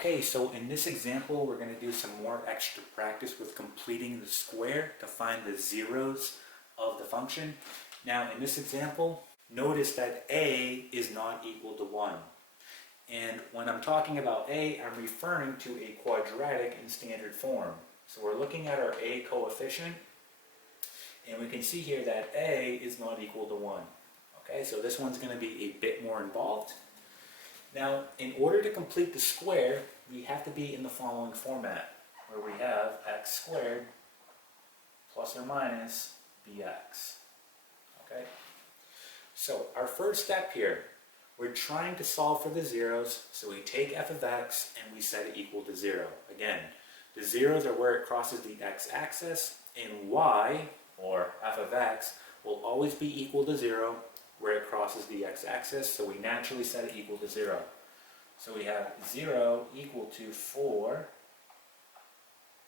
Okay, so in this example, we're going to do some more extra practice with completing the square to find the zeros of the function. Now, in this example, notice that a is not equal to 1. And when I'm talking about a, I'm referring to a quadratic in standard form. So we're looking at our a coefficient, and we can see here that a is not equal to 1. Okay, so this one's going to be a bit more involved. Now, in order to complete the square, we have to be in the following format, where we have x squared plus or minus bx. Okay? So, our first step here, we're trying to solve for the zeros, so we take f of x and we set it equal to 0. Again, the zeros are where it crosses the x-axis, and y, or f of x, will always be equal to 0 where it crosses the x-axis, so we naturally set it equal to 0. So we have 0 equal to 4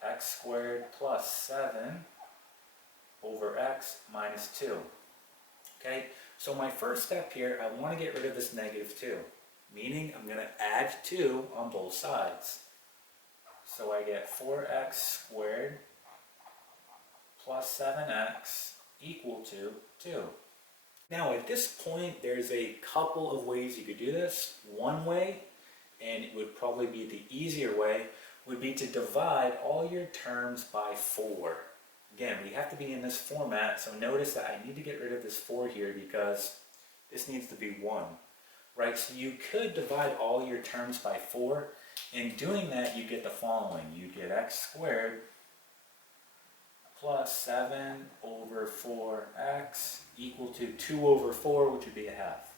x squared plus 7 over x minus 2. Okay, so my first step here, I want to get rid of this negative 2, meaning I'm going to add 2 on both sides. So I get 4x squared plus 7x equal to 2. Now at this point, there's a couple of ways you could do this. One way, and it would probably be the easier way, would be to divide all your terms by 4. Again, we have to be in this format, so notice that I need to get rid of this 4 here because this needs to be 1. Right, so you could divide all your terms by 4. In doing that, you get the following. You get x squared plus 7 over 4x equal to 2 over 4, which would be a half.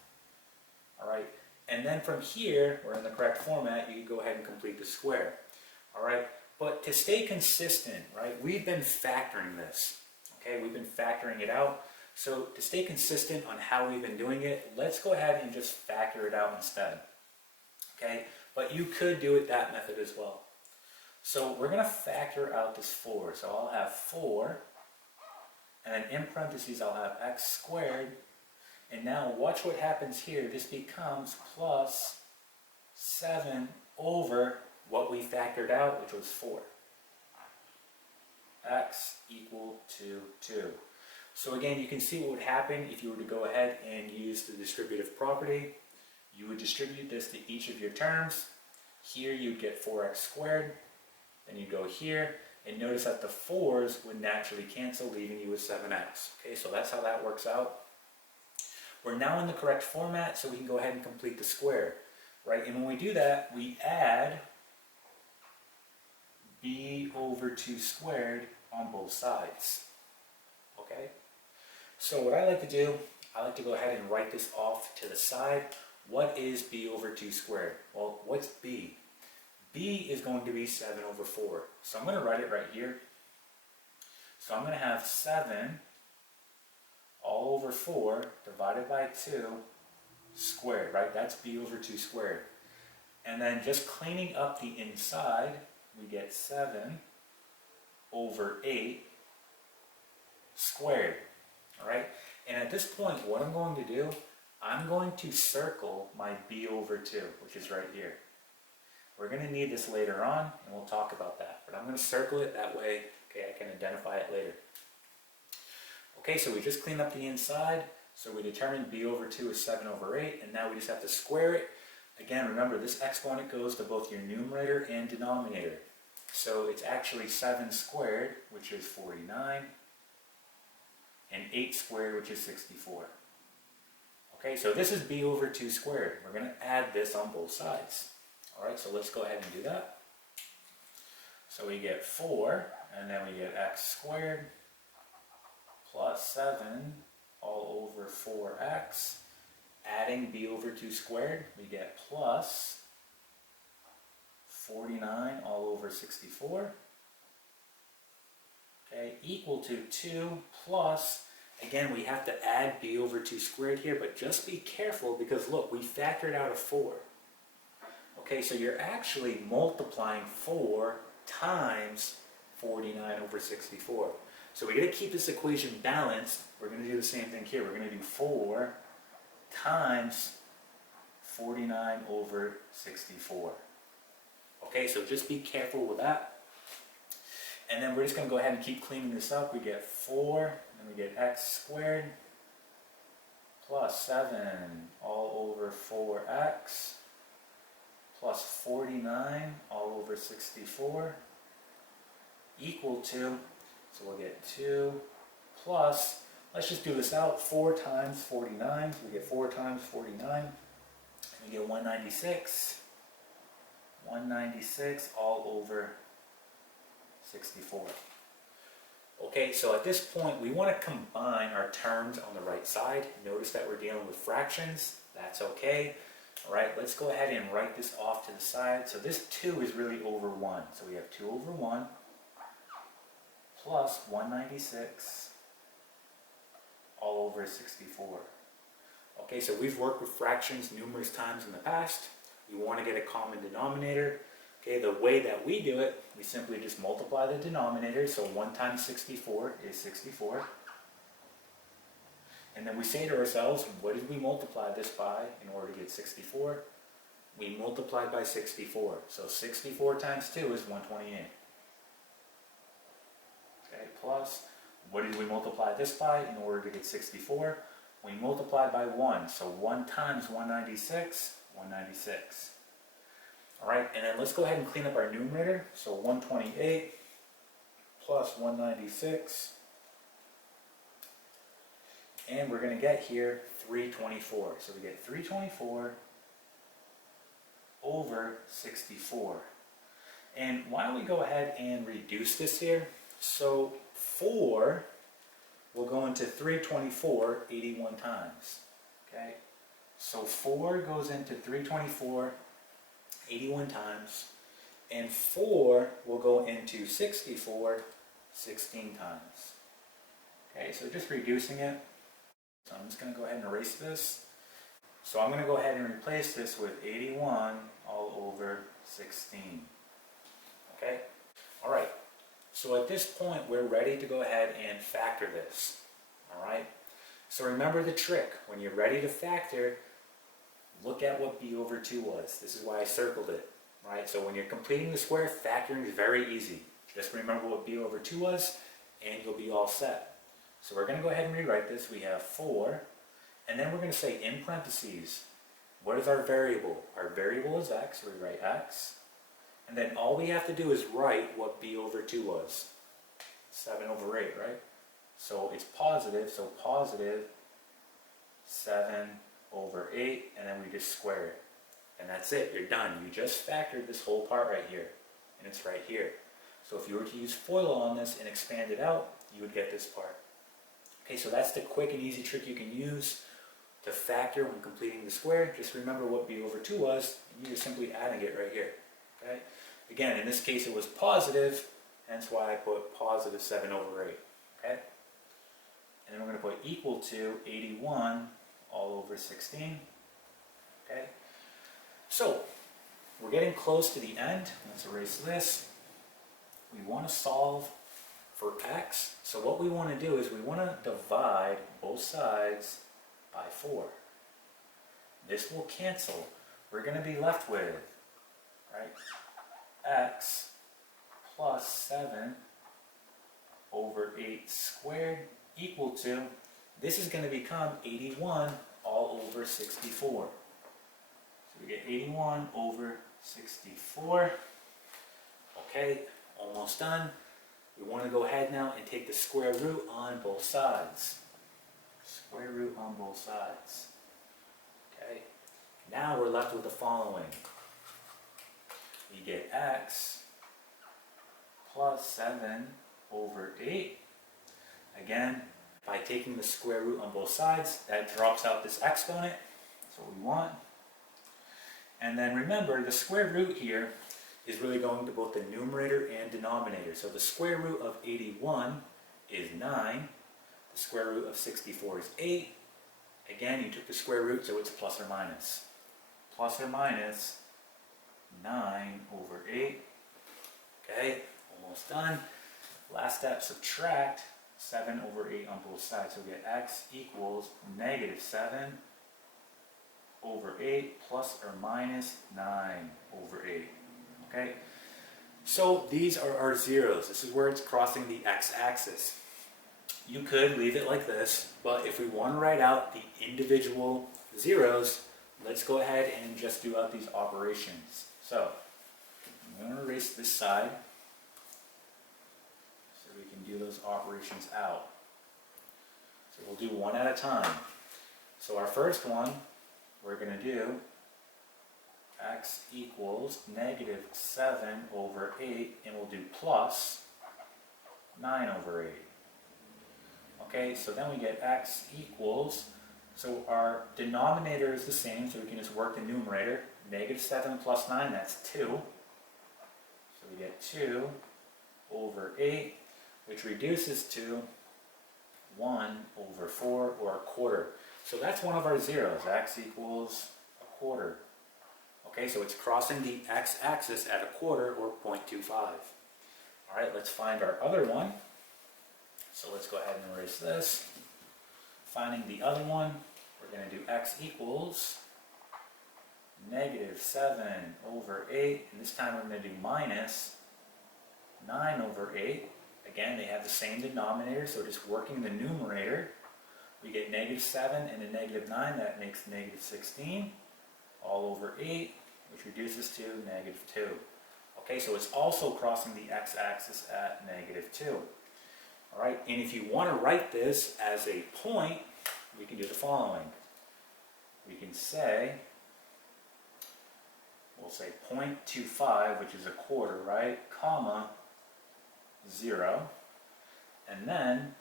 Alright, and then from here, we're in the correct format, you can go ahead and complete the square. Alright, but to stay consistent, right, we've been factoring this. Okay, we've been factoring it out. So to stay consistent on how we've been doing it, let's go ahead and just factor it out instead. Okay, but you could do it that method as well. So we're going to factor out this 4. So I'll have 4, and then in parentheses I'll have x squared. And now watch what happens here. This becomes plus 7 over what we factored out, which was 4. X equal to 2. So again, you can see what would happen if you were to go ahead and use the distributive property. You would distribute this to each of your terms. Here you'd get 4x squared. Then you go here, and notice that the 4's would naturally cancel, leaving you with 7x. Okay, so that's how that works out. We're now in the correct format, so we can go ahead and complete the square. Right, and when we do that, we add b over 2 squared on both sides. Okay, so what I like to do, I like to go ahead and write this off to the side. What is b over 2 squared? Well, what's b? b is going to be 7 over 4. So I'm going to write it right here. So I'm going to have 7 all over 4 divided by 2 squared, right? That's b over 2 squared. And then just cleaning up the inside, we get 7 over 8 squared, all right? And at this point, what I'm going to do, I'm going to circle my b over 2, which is right here. We're going to need this later on, and we'll talk about that. But I'm going to circle it that way, okay, I can identify it later. Okay, so we just cleaned up the inside. So we determined b over 2 is 7 over 8, and now we just have to square it. Again, remember, this exponent goes to both your numerator and denominator. So it's actually 7 squared, which is 49, and 8 squared, which is 64. Okay, so this is b over 2 squared. We're going to add this on both sides. Alright, so let's go ahead and do that. So we get 4, and then we get x squared plus 7 all over 4x. Adding b over 2 squared, we get plus 49 all over 64. Okay, equal to 2 plus, again, we have to add b over 2 squared here, but just be careful because look, we factored out a 4. Okay, so you're actually multiplying 4 times 49 over 64. So we got to keep this equation balanced. We're going to do the same thing here. We're going to do 4 times 49 over 64. Okay, so just be careful with that. And then we're just going to go ahead and keep cleaning this up. We get 4, and we get x squared plus 7 all over 4x plus 49 all over 64 equal to, so we'll get 2 plus, let's just do this out, 4 times 49, so we get 4 times 49, we get 196 all over 64. Okay, so at this point we want to combine our terms on the right side. Notice that we're dealing with fractions. That's okay. Alright, let's go ahead and write this off to the side. So this 2 is really over 1. So we have 2 over 1 plus 196 all over 64. Okay, so we've worked with fractions numerous times in the past. We want to get a common denominator. Okay, the way that we do it, we simply just multiply the denominator. So 1 times 64 is 64. And then we say to ourselves, what did we multiply this by in order to get 64? We multiplied by 64. So 64 times 2 is 128. Okay, plus, what did we multiply this by in order to get 64? We multiplied by 1. So 1 times 196, 196. Alright, and then let's go ahead and clean up our numerator. So 128 plus 196. And we're going to get here 324. So we get 324 over 64. And why don't we go ahead and reduce this here? So 4 will go into 324 81 times. Okay? So 4 goes into 324 81 times. And 4 will go into 64 16 times. Okay, so just reducing it. So I'm just going to go ahead and erase this. So I'm going to go ahead and replace this with 81 all over 16. Okay? Alright, so at this point we're ready to go ahead and factor this. Alright? So remember the trick. When you're ready to factor, look at what b over 2 was. This is why I circled it. Right? So when you're completing the square, factoring is very easy. Just remember what b over 2 was, and you'll be all set. So we're going to go ahead and rewrite this. We have 4, and then we're going to say in parentheses, what is our variable? Our variable is x, so we write x. And then all we have to do is write what b over 2 was. 7 over 8, right? So it's positive, so positive 7 over 8, and then we just square it. And that's it, you're done. You just factored this whole part right here, and it's right here. So if you were to use FOIL on this and expand it out, you would get this part. Okay, so that's the quick and easy trick you can use to factor when completing the square. Just remember what b over 2 was, and you're just simply adding it right here. Okay? Again, in this case it was positive, hence why I put positive 7 over 8. Okay? And then we're going to put equal to 81 all over 16. Okay? So, we're getting close to the end. Let's erase this. We want to solve for x. So what we want to do is we want to divide both sides by 4. This will cancel. We're going to be left with, right, x plus 7 over 8 squared equal to, this is going to become 81 all over 64. So we get 81 over 64. Okay, almost done. We want to go ahead now and take the square root on both sides. Square root on both sides. Okay, now we're left with the following. We get x plus 7 over 8. Again, by taking the square root on both sides, that drops out this exponent. That's what we want. And then remember, the square root here is really going to both the numerator and denominator. So the square root of 81 is 9. The square root of 64 is 8. Again, you took the square root, so it's plus or minus. Plus or minus 9 over 8. Okay, almost done. Last step, subtract 7 over 8 on both sides. So we get x equals negative 7 over 8 plus or minus 9 over 8. Okay, so these are our zeros. This is where it's crossing the x-axis. You could leave it like this, but if we want to write out the individual zeros, let's go ahead and just do out these operations. So I'm going to erase this side so we can do those operations out. So we'll do one at a time. So our first one, we're going to do x equals negative 7 over 8, and we'll do plus 9 over 8. Okay, so then we get x equals, so our denominator is the same, so we can just work the numerator. Negative 7 plus 9, that's 2. So we get 2 over 8, which reduces to 1 over 4, or a quarter. So that's one of our zeros. X equals a quarter. Okay, so it's crossing the x-axis at a quarter, or 0.25. All right, let's find our other one. So let's go ahead and erase this. Finding the other one, we're going to do x equals negative 7 over 8, and this time we're going to do minus 9 over 8. Again, they have the same denominator, so just working the numerator, we get negative 7 and a negative 9, that makes negative 16, all over 8, which reduces to negative 2. Okay, so it's also crossing the x-axis at negative 2. All right, and if you want to write this as a point, we can do the following. We can say, we'll say 0.25, which is a quarter, right, comma, 0, and then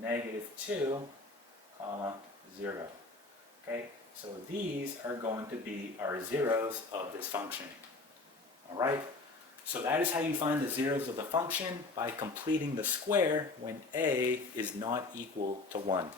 negative 2, comma, 0. Okay, so these are going to be our zeros of this function. All right, so that is how you find the zeros of the function, by completing the square when a is not equal to 1.